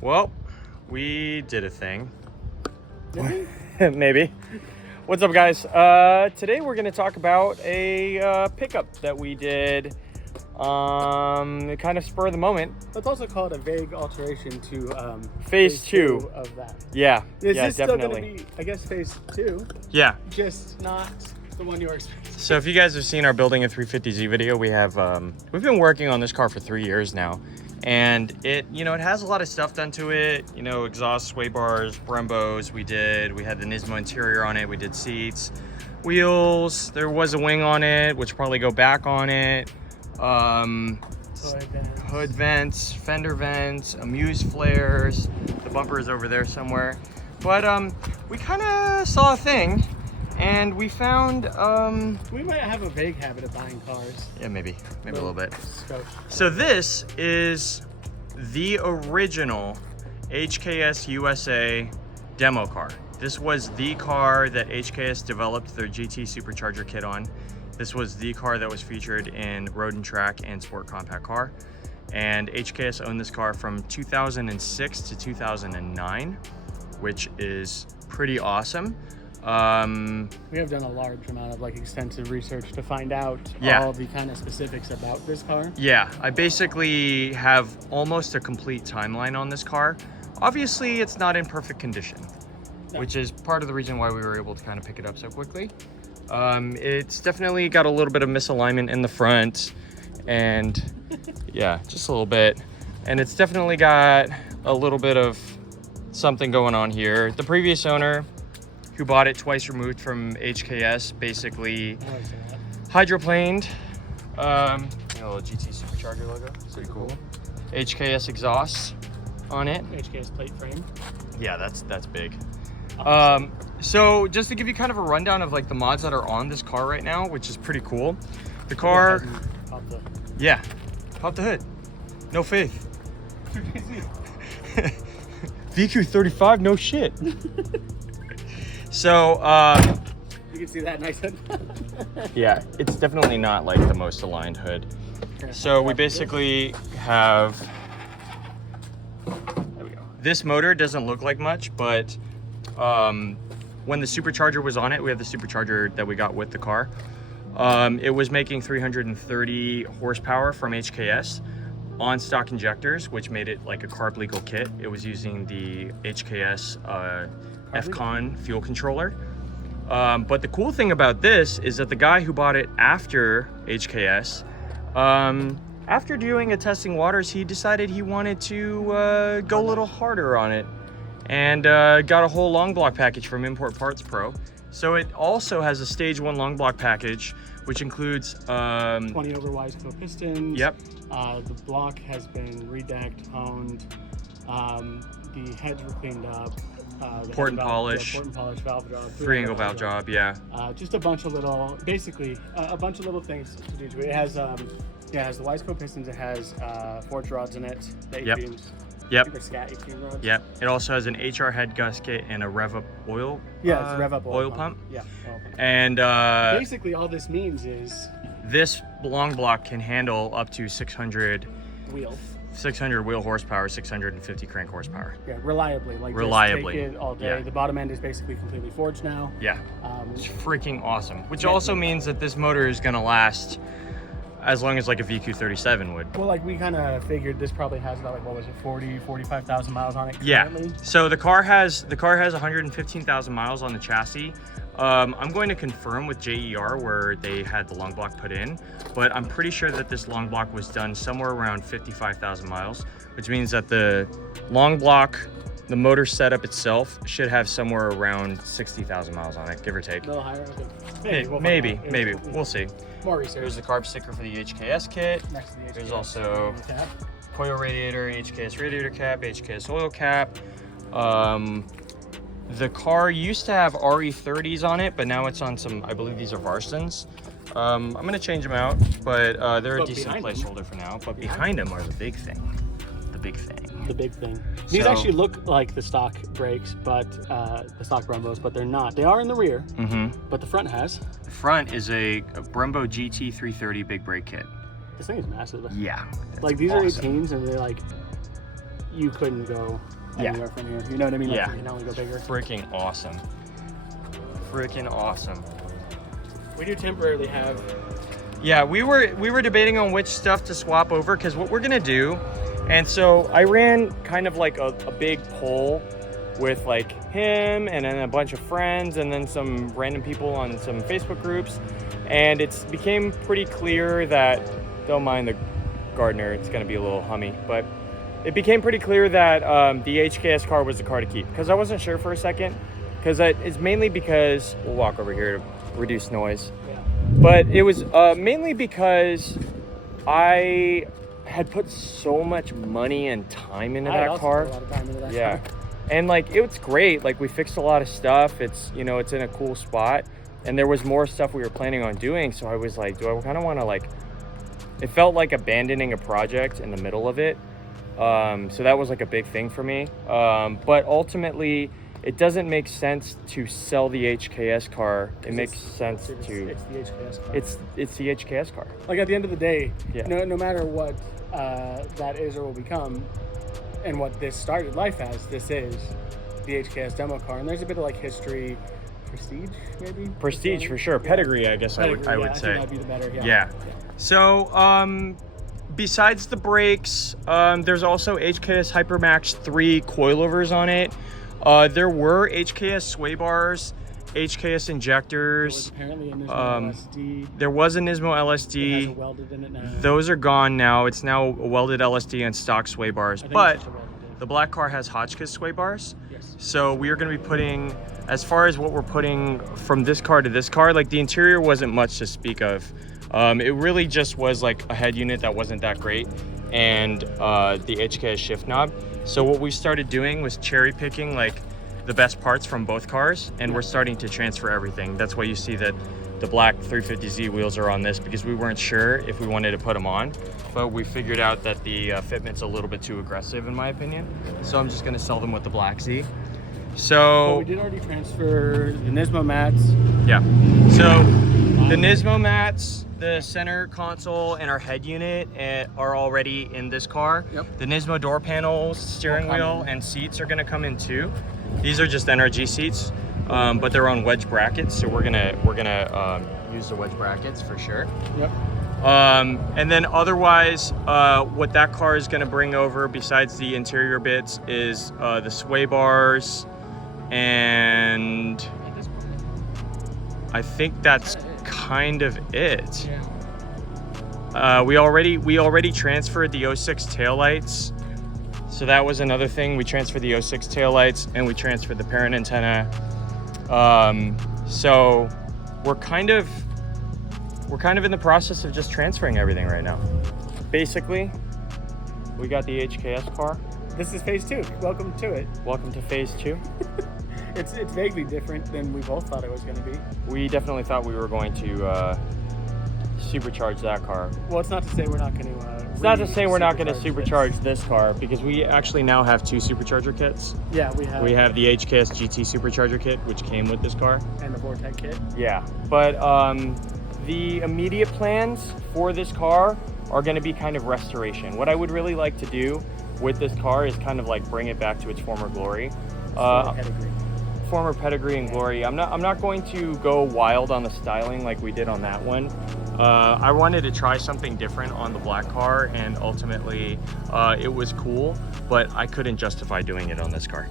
Well, we did a thing. Did we? Maybe. What's up, guys? Today we're going to talk about a pickup that we did kind of spur of the moment. Let's also call it a vague alteration to Phase two of that. Yeah, Is yeah, this definitely. still going to be, I guess, phase 2, Yeah. just not the one you were expecting? So if you guys have seen our Building a 350Z video, we have we've been working on this car for 3 years now. And it has a lot of stuff done to it, exhaust, sway bars, Brembos we had the Nismo interior on it, we did seats, wheels, there was a wing on it, which probably go back on it, hood vents, fender vents, amuse flares, the bumper is over there somewhere. But we kind of saw a thing, and we found we might have a vague habit of buying cars. yeah, maybe a little bit. Scope. So this is the original HKS USA demo car. This was the car that HKS developed their GT Supercharger kit on. This was the car that was featured in Road and Track and Sport Compact Car. And HKS owned this car from 2006 to 2009, which is pretty awesome. We have done a large amount of extensive research to find out all the kind of specifics about this car. Yeah, I basically have almost a complete timeline on this car. Obviously, it's not in perfect condition, which is part of the reason why we were able to kind of pick it up so quickly. It's definitely got a little bit of misalignment in the front, and yeah, just a little bit. And it's definitely got a little bit of something going on here. The previous owner, who bought it twice removed from HKS, basically hydroplaned, a little GT Supercharger logo, pretty cool. HKS exhaust on it. HKS plate frame. Yeah, that's big. So just to give you kind of a rundown of the mods that are on this car right now, which is pretty cool. The car, yeah, pop the hood. No faith. VQ35, no shit. So, you can see that nice hood. yeah, it's definitely not the most aligned hood. So we basically have, there we go. This motor doesn't look like much, but when the Supercharger was on it, we have the Supercharger that we got with the car. It was making 330 horsepower from HKS on stock injectors, which made it like a carb legal kit. It was using the HKS FCON fuel controller. But the cool thing about this is that the guy who bought it after HKS, after doing a testing waters, he decided he wanted to go a little harder on it, and got a whole long block package from Import Parts Pro. So it also has a stage 1 long block package, which includes 20 over Wiseco pistons. Yep. The block has been redecked, honed. The heads were cleaned up. Port and polish, valve job, 3-angle valve job, yeah. Just a bunch of little, basically a bunch of little things to do to it. It has, it has the Wiseco pistons. It has forged rods in it. The Yep. beams. Yep. Scat 18 rods. Yep. It also has an HR head gasket and a rev up oil. Yeah, it's rev up oil pump. Yeah. Oil pump. And basically, all this means is this long block can handle up to 600 wheel horsepower, 650 crank horsepower. Yeah, reliably. Reliably. Just take it all day. Yeah. The bottom end is basically completely forged now. Yeah. It's freaking awesome. Which also means that this motor is gonna last as long as a VQ37 would. Well, we kind of figured this probably has about 45,000 miles on it currently. Yeah. So the car has 115,000 miles on the chassis. I'm going to confirm with JER where they had the long block put in, but I'm pretty sure that this long block was done somewhere around 55,000 miles, which means that the long block, the motor setup itself, should have somewhere around 60,000 miles on it, give or take. A little higher? Okay. Maybe. We'll see. More research. There's the carb sticker for the HKS kit. Next to the HKS. There's also coil radiator, HKS radiator cap, HKS oil cap. The car used to have RE30s on it, but now it's on some, I believe these are Varstons. I'm gonna change them out, but they're a decent placeholder for now. But behind them are the big thing. The big thing. These actually look like the stock brakes, but the stock Brembos, but they're not. They are in the rear, but the front has. The front is a Brembo GT 330 big brake kit. This thing is massive. Yeah. These are 18s, and they're you couldn't go Yeah. anywhere from here. You know what I mean? Like, Yeah. you can only go bigger. Freaking awesome. Freaking awesome. We do temporarily have. Yeah, we were debating on which stuff to swap over, because what we're gonna do, and so I ran kind of like a big poll with like him and then a bunch of friends and then some random people on some Facebook groups, and it's became pretty clear that, don't mind the gardener, it's gonna be a little hummy, but it became pretty clear that the HKS car was the car to keep, because I wasn't sure for a second, because it's mainly because, we'll walk over here to reduce noise. But it was mainly because I had put so much money and time into that car. Put a lot of time into that Yeah. car. And like, it was great. Like, we fixed a lot of stuff. It's, you know, it's in a cool spot. And there was more stuff we were planning on doing. So I was like, do I kind of want to like, it felt like abandoning a project in the middle of it. So that was like a big thing for me. But ultimately, it doesn't make sense to sell the HKS car. It makes sense to. It's the HKS car. It's the HKS car. Like, at the end of the day, Yeah. no matter what that is or will become, and what this started life as, this is the HKS demo car. And there's a bit of like history, prestige maybe. Prestige for sure. Yeah. Pedigree, I guess Pedigree, I yeah, would I think say. that'd be the better. Yeah. Yeah. So besides the brakes, there's also HKS Hypermax 3 coilovers on it. There were HKS sway bars, HKS There was injectors. apparently a Nismo LSD. There was a Nismo It has a LSD. welded in it now. Those are gone now. It's now a welded LSD and stock sway bars. I think But it's just a welded. the black car has Hotchkiss sway bars. Yes. So we are going to be putting, as far as what we're putting from this car to this car, like the interior wasn't much to speak of. It really just was like a head unit that wasn't that great, and the HKS shift knob. So what we started doing was cherry picking like the best parts from both cars, and we're starting to transfer everything. That's why you see that the black 350Z wheels are on this, because we weren't sure if we wanted to put them on, but we figured out that the fitment's a little bit too aggressive in my opinion. So I'm just gonna sell them with the black Z. Well, So we did already transfer the Nismo mats. yeah, so the Nismo mats, the center console, and our head unit are already in this car. Yep. The Nismo door panels, steering Will come wheel, in. and seats are gonna come in too. These are just NRG seats, but they're on wedge brackets, so we're gonna use the wedge brackets for sure. Yep. And then otherwise, what that car is gonna bring over besides the interior bits is the sway bars, and I think that's kind of it. We already transferred the 06 taillights. So that was another thing. We transferred the 06 taillights and we transferred the parent antenna. So we're kind of in the process of just transferring everything right now. Basically, we got the HKS car. This is phase 2. Welcome to it. Welcome to phase 2. It's vaguely different than we both thought it was going to be. We definitely thought we were going to supercharge that car. Well, it's not to say we're not going to. It's not to say we're not going to supercharge this car, because we actually now have 2 supercharger kits. Yeah, we have. We have the HKS GT supercharger kit, which came with this car. And the Vortec kit. Yeah, but the immediate plans for this car are going to be kind of restoration. What I would really like to do with this car is kind of like bring it back to its former glory. Pedigree. Former pedigree and glory. I'm not going to go wild on the styling like we did on that one. I wanted to try something different on the black car, and ultimately it was cool, but I couldn't justify doing it on this car.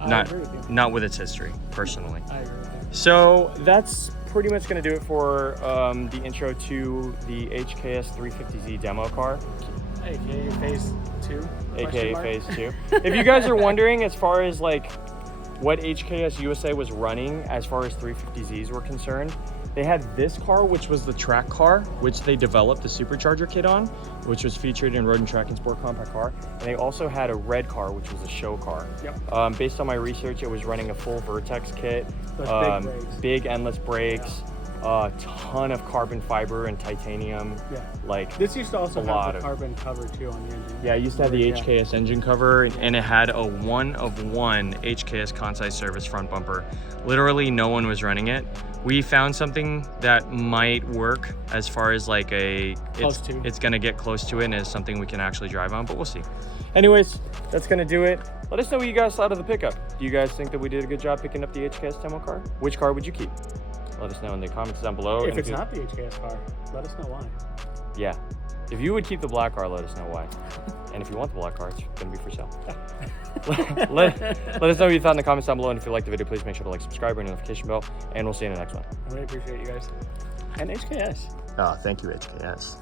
I agree with you. Not with its history, personally. I agree with you. So that's pretty much going to do it for the intro to the HKS 350Z demo car, AKA phase 2. aka phase 2. If you guys are wondering, as far as like what HKS USA was running as far as 350Zs were concerned, they had this car, which was the track car, which they developed the supercharger kit on, which was featured in Road and Track and Sport Compact Car. And they also had a red car, which was a show car. Yep. Based on my research, it was running a full Vertex kit, Those big brakes. big endless brakes, a ton of carbon fiber and titanium. Yeah. Like This used to also a have lot the of- carbon cover too on the engine. Yeah, I used to have the Yeah. HKS engine cover, and it had a one-of-one HKS Kansai service front bumper. Literally no one was running it, we found something that might work as far as like it's gonna get close to it and is something we can actually drive on, but we'll see. Anyways, that's gonna do it. Let us know what you guys thought of the pickup. Do you guys think that we did a good job picking up the HKS demo car? Which car would you keep? Let us know in the comments down below. If it's not the HKS car, let us know why. Yeah. If you would keep the black car, let us know why. And if you want the black car, it's gonna be for sale. let us know what you thought in the comments down below. And if you liked the video, please make sure to like, subscribe, and notification bell. And we'll see you in the next one. I really appreciate you guys. And HKS. Oh, thank you, HKS.